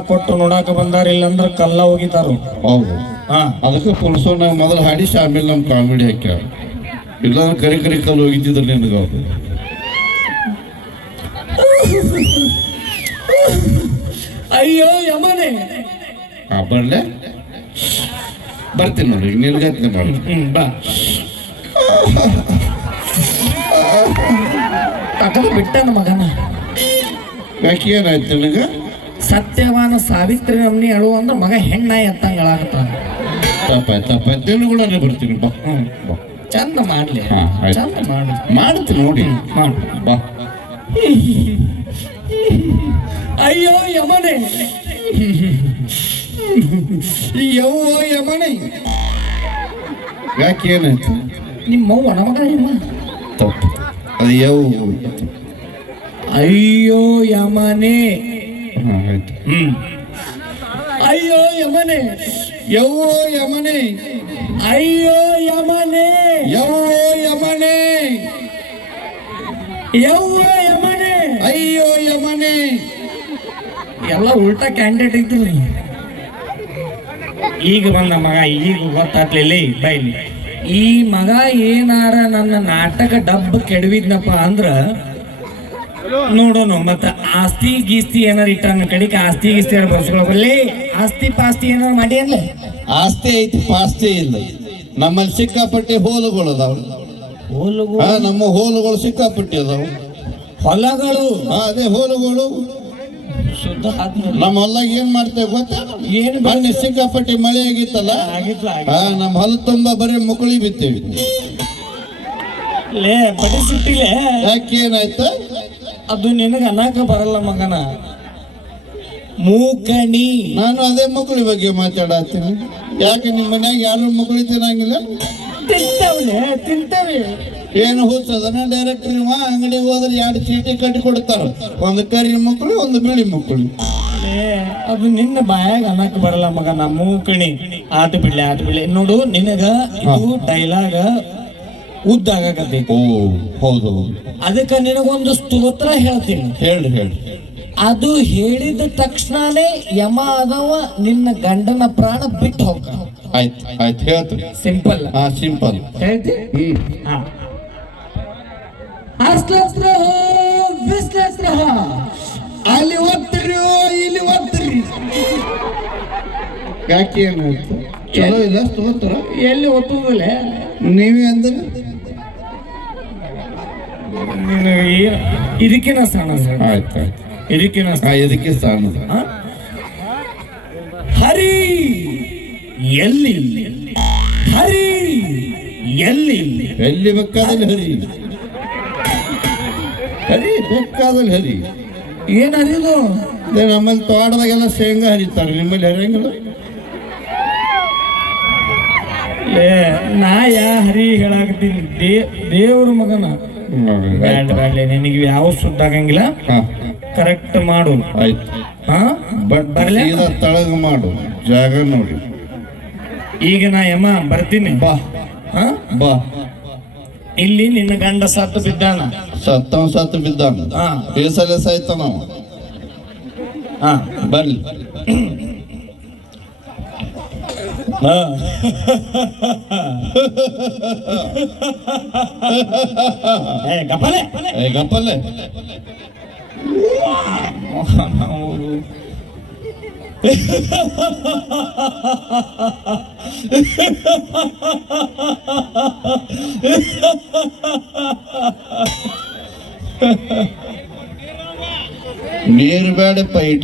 ಕೊಟ್ಟು ನೋಡಾಕ ಬಂದಾರ ಇಲ್ಲಂದ್ರ ಕಲ್ಲ ಹೋಗಿತಾರು ಹೌದು. ಹಾ. ಅದಕ್ಕೆ ಪುಲ್ಸೋನಾಗ ಮೊದಲು ಹಾಡಿಸಿ ಆಮೇಲೆ ನಮ್ಮ ಕಾಮಿಡಿ ಹಾಕ್ಯಾರ. ಇಲ್ಲಾಂದ್ರೆ ಕರಿ ಕರಿ ಕಲ್ಲು ಹೋಗಿದ್ದಿದ್ರು ನಿನಗೆ ಅವ್ರು. ಅಯ್ಯೋ ಯಮನೆ. ಆ ಬರ್ಲೆ. ಬರ್ತೀನಿ ನೋಡಿ ಈಗ ನಿನ್ಗತ್ನೆ ಮಾಡಿ. ಹ್ಮ್ ಬಾ. ಬಿಟ್ಟ ಮಗನ? ಯಾಕೆ ಏನಾಯ್ತು ನಿನಗೆ? ಸತ್ಯವಾನ ಸಾವಿತ್ರಿ ನಮ್ನಿ ಹೇಳು ಅಂದ್ರೆ ಮಗ ಹೆಣ್ಣಾಯಿ ಅಂತ ತಪ್ಪಾಯ್ತು ತಪ್ಪಾಯ್ತು. ನೀನು ಕೂಡ ಬರ್ತೀನಿ ಬಾ. ಹ್ಮ್. ಬಾ. ಚಂದ ಮಾಡ್ಲಿ. ಹಾ, ಆಯ್ತು. ಚಂದ ಮಾಡ್ಲಿ. ಮಾಡ್ತೀನಿ ನೋಡಿ. ಮಾಡು ಬಾ. ಅಯ್ಯೋ ಯಮನೆ. ಯವ್ವೋ ಯಮನೆ. ಯಾಕೆ ಏನಾಯ್ತು? ನಿಮ್ಮವ್ವ ಮಗ ಯಮ ತಪ್ಪು. ಅದು ಯಾವ ಅಯ್ಯೋ ಯಮನೆ. ಆಯ್ತು ಅಯ್ಯೋ ಯಮನೆ, ಯವ್ವೋ ಯಮನೆ, ಅಯ್ಯೋ ಯಮನೆ, ಯವ್ವೋ ಯಮನೆ, ಯವ್ವ ಯಮನೆ, ಅಯ್ಯೋ ಯಮನೆ. ಎಲ್ಲ ಉಲ್ಟಾ ಕ್ಯಾಂಡಿಡೇಟ್ ಇದ್ರಿ ಈಗ ಬಂದ ಮಗ, ಈಗ ಗೊತ್ತಾಗ್ಲಿಲ್ಲ ಬೈಲಿ ಈ ಮಗ ಏನಾರ ನನ್ನ ನಾಟಕ ಡಬ್ ಕೆಡವಿದ್ನಪ್ಪ ಅಂದ್ರ ನೋಡೋಣ ಮತ್ತ ಆಸ್ತಿ ಗೀಸ್ತಿ ಏನಾರ ಇಟ್ಟ ಕಡಿಕ ಆಸ್ತಿ ಗೀಸ್ತಿ ಏನಾರು ಆಸ್ತಿ ಪಾಸ್ತಿ ಏನಾರ ಮಾಡಿ ಅಲ್ಲ. ಆಸ್ತಿ ಐತಿ ಪಾಸ್ತಿ ಇಲ್ಲ. ನಮ್ಮಲ್ಲಿ ಸಿಕ್ಕಾಪಟ್ಟೆ ಹೋಲುಗಳು ಅದಾವ. ಹೋಲುಗಳು? ನಮ್ಮ ಹೋಲುಗಳು ಸಿಕ್ಕಾಪಟ್ಟೆ ಅದಾವ. ಹೊಲಗಳು? ಅದೇ ಹೋಲುಗಳು. ಶುದ್ಧ ನಮ್ಮ ಹೊಲ್ದಾಗ ಏನ್ ಮಾಡ್ತೇವೆ ಗೊತ್ತಾ? ಏನು ಬನ್ನಿ ಸಿಕ್ಕಾಪಟ್ಟೆ ಮಳೆ ಆಗಿತ್ತಲ್ಲ? ಹಾ ನಮ್ಮ ಹೊಲ ತುಂಬಾ ಬರೀ ಮುಕುಳಿ ಬಿತ್ತೇವಿ. ಲೇ ಸಿಟ್ಟಿಲೆ? ಯಾಕೆ ಏನಾಯ್ತು? ಅದು ನಿನಗೆ ಅನಾಕ ಬರಲ್ಲ ಮಗನ. ಮೂಕಣಿ. ನಾನು ಅದೇ ಮುಕುಳಿ ಬಗ್ಗೆ ಮಾತಾಡತ್ತೀನಿ. ಯಾಕೆ ನಿಮ್ಮ ಮನ್ಯಾಗ ಯಾರು ಮಕ್ಕಳು ತಿನ್ನಂಗಿಲ್ಲ? ತಿಂತವ್ಲೆ ತಿಂತವೆ. ಏನು ಹುಚ್ಚದನ? ಡೈರೆಕ್ಟ್ ನೀವು ಅಂಗಡಿಗೆ ಹೋದ್ರೆ ಎರಡು ಚೀಟಿ ಕಟ್ಟಿ ಕೊಡ್ತಾರ. ಒಂದು ಕರಿ ಮಕ್ಕಳು ಒಂದು ಬಿಳಿ ಮಕ್ಕಳು. ಏ, ಅದು ನಿನ್ನ ಬಾಯಾಗ ಅನ್ನಕ್ ಬರಲ್ಲ ಮಗನ. ಮೂಕಣಿ. ಆಟ ಬಿಡ್ಲಿ ಆಟ ಬಿಡ್ಲಿ ನೋಡು ನಿನಗ ಇದು ಡೈಲಾಗ ಉದ್ದ ಆಗಾಕತ್ತೈತಿ. ಓ ಹೌದು. ಅದಕ್ಕೆ ನಿನಗೊಂದು ಸ್ತೋತ್ರ ಹೇಳ್ತೀನಿ. ಹೇಳಿ ಹೇಳಿ. ಅದು ಹೇಳಿದ ತಕ್ಷಣನೇ ಯಮ ಅದವ ನಿನ್ನ ಗಂಡನ ಪ್ರಾಣ ಬಿಟ್ಟು ಹೋಗ ಆಯ್ತು ಆಯ್ತು ಹೇಳ್ತೀರಿ ಸಿಂಪಲ್ ಹಾ ಸಿಂಪಲ್ ಹೇಳ್ತಿ? ಹ್ಮ್. ಹಾ. ಅಸ್ಲಸ್ತ್ರ ಬಿಸ್ಲಸ್ತ್ರ ಅಲ್ಲಿ ಒತ್ತಿರಿ ಇಲ್ಲಿ ಒತ್ತಿರಿ ಯಾಕೆ ಏನಾಯ್ತು ಚಲೋ ಇಲ್ಲ ಸ್ತೋತ್ರ? ಎಲ್ಲಿ ಒತ್ತುದಿಲ್ಲ ನೀವೇ ಅಂದ್ರೆ? ನೀನು ಇದಕ್ಕಿನ ಸ್ಥಾನ ಸರ್ ಆಯ್ತು ಇದಕ್ಕಿನ ಸ್ಥಾನ ಇದಕ್ಕೆ ಸ್ಥಾನದ ಹರಿ ಎಲ್ಲಿ? ಹರಿ ಎಲ್ಲಿ? ಎಲ್ಲಿ ಬೇಕಾದಲ್ಲಿ ಹರಿ. ಹರಿ ಬೇಕಾದಲ್ಲಿ ಹರಿ. ಏನ್ ಹರಿದು? ನಮ್ಮಲ್ಲಿ ತೋಟದಾಗೆಲ್ಲ ಶೇಂಗಾ ಹರಿತಾರೆ. ನಿಮ್ಮಲ್ಲಿ ಹರಿಯಂಗಿಲ್ಲ ಲೇ, ನಾ ಯಾ ಹರಿ ಹೇಳಾಕತ್ತೀನಿ. ದೇವ್ರ ಮಗನ. ಬ್ಯಾಡ ಬ್ಯಾಡ್ಲೆ ನಿನಗೆ ಯಾವ ಸುದ್ದ ಆಗಂಗಿಲ್ಲ? ಹಾ. ಕರೆಕ್ಟ್ ಮಾಡು. ಆಯ್ತು. ಹಾ? ಬಟ್ ಬರ್ಲೆ? ಸೀದಾ ತಳಗ ಮಾಡು. ಜಾಗ ನೋಡಿ. ಈಗ ನಾ ಯಮ್ಮ ಬರ್ತೀನಿ. ಬಾ. ಹಾ? ಬಾ. ಇಲ್ಲಿ ನಿನ್ನ ಗಂಡ ಸತ್ತು ಬಿದ್ದಾನ. ಸತ್ತವ ಸತ್ತು ಬಿದ್ದಾನ. ಹಾ. ಈ ಸಲ ಸಾಯ್ತಾನವ ಹಾ. ಬರ್ಲಿ ಹಾ. ಏ ಗಪ್ಪಲೆ ಏ ಗಪ್ಪಲ್ಲೇ ನೀರು ಬೇಡಪ್ಪ ಇಟ್